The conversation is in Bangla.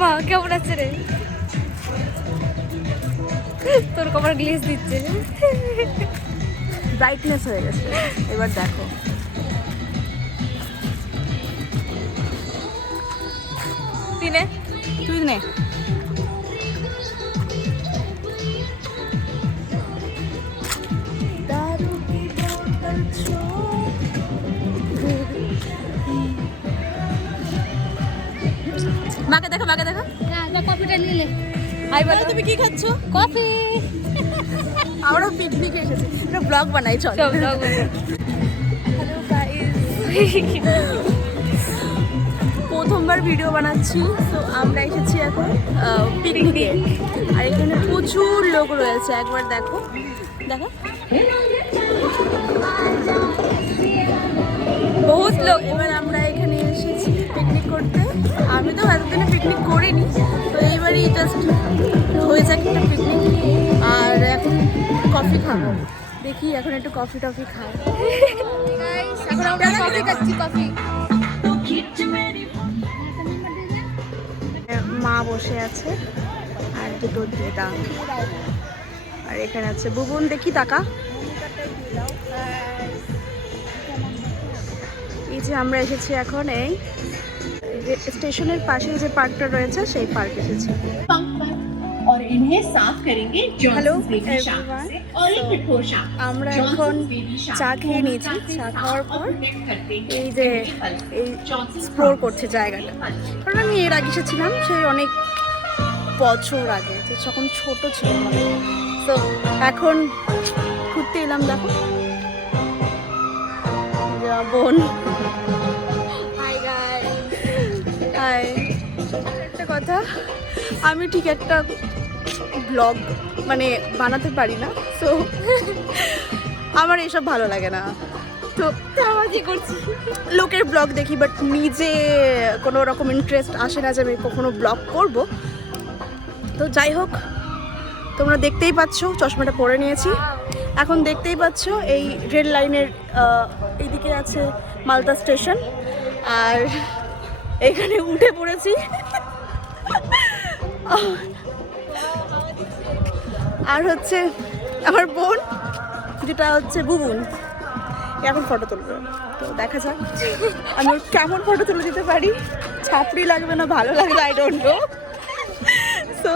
মা কেমন আছে রে? তোর কপাল গ্লেজ দিচ্ছে। ব্রাইটনেস হয়ে গেছে, এবার দেখো। তিনে তুই নে। মাকে দেখো, মাকে দেখো। কপিটা নিলে হাই বলো। তুমি কি খাচ্ছ? কফি। আমরাও পিকনিকে এসেছি, একটা ব্লগ বানাই, চল। হ্যালো গাইস, প্রথমবার ভিডিও বানাচ্ছি, তো আমরা এসেছি এখন পিকনিকে। আর এখানে প্রচুর লোক রয়েছে, একবার দেখো দেখো, বহুত লোক। এবার আমরা এখানে এসেছি পিকনিক করতে। আমি তো এতদিনে পিকনিক করিনি, তো এইবারই জাস্ট হয়েছে একটা পিকনিক। আর এখন কফি খাবো, দেখি এখন একটু কফি টফি খাই। এখন আমরা কফি খাচ্ছি, কফি। মা বসে আছে আর দুটো দিদা, আর এখানে আছে বুবুন। দেখি টাকা। এই যে আমরা এসেছি এখন এই স্টেশনের পাশে যে পার্কটা রয়েছে, সেই পার্ক এসেছি। और इन्हें साफ करेंगे হ্যালো जॉनसन बेबी शैम्पू से और एक कठोर शैम्पू से। আমরা এখন जॉनसन बेबी চা शैम्पू খেয়ে নিয়েছি। চা খাওয়ার পর এই যে এই এক্সপ্লোর করছে জায়গাটা, কারণ আমি এর আগে এসেছিলাম সেই অনেক বছর আগে, যে যখন ছোট ছিলাম। তো এখন ঘুরতে এলাম। দেখো বোন, হাই গাইস। হাই। একটা কথা, আমি ঠিক একটা ব্লগ মানে বানাতে পারি না, তো আমার এসব ভালো লাগে না। তো আওয়াজই করছি। লোকের ব্লগ দেখি, বাট নিজে কোনো রকম ইন্টারেস্ট আসে না যে আমি কখনো ব্লগ করব। তো যাই হোক, তোমরা দেখতেই পাচ্ছ চশমাটা পরে নিয়েছি। এখন দেখতেই পাচ্ছ এই রেল লাইনের এইদিকে আছে মালদা স্টেশন, আর এখানে উঠে পড়েছি। আর হচ্ছে আমার বোন, যেটা হচ্ছে বুবুন, এখন ফটো তুলবে। তো দেখা যাক আমি ওর কেমন ফটো তুলে দিতে পারি। ছাপড়ি লাগবে না ভালো লাগবে, আই ডোন্ট নো। সো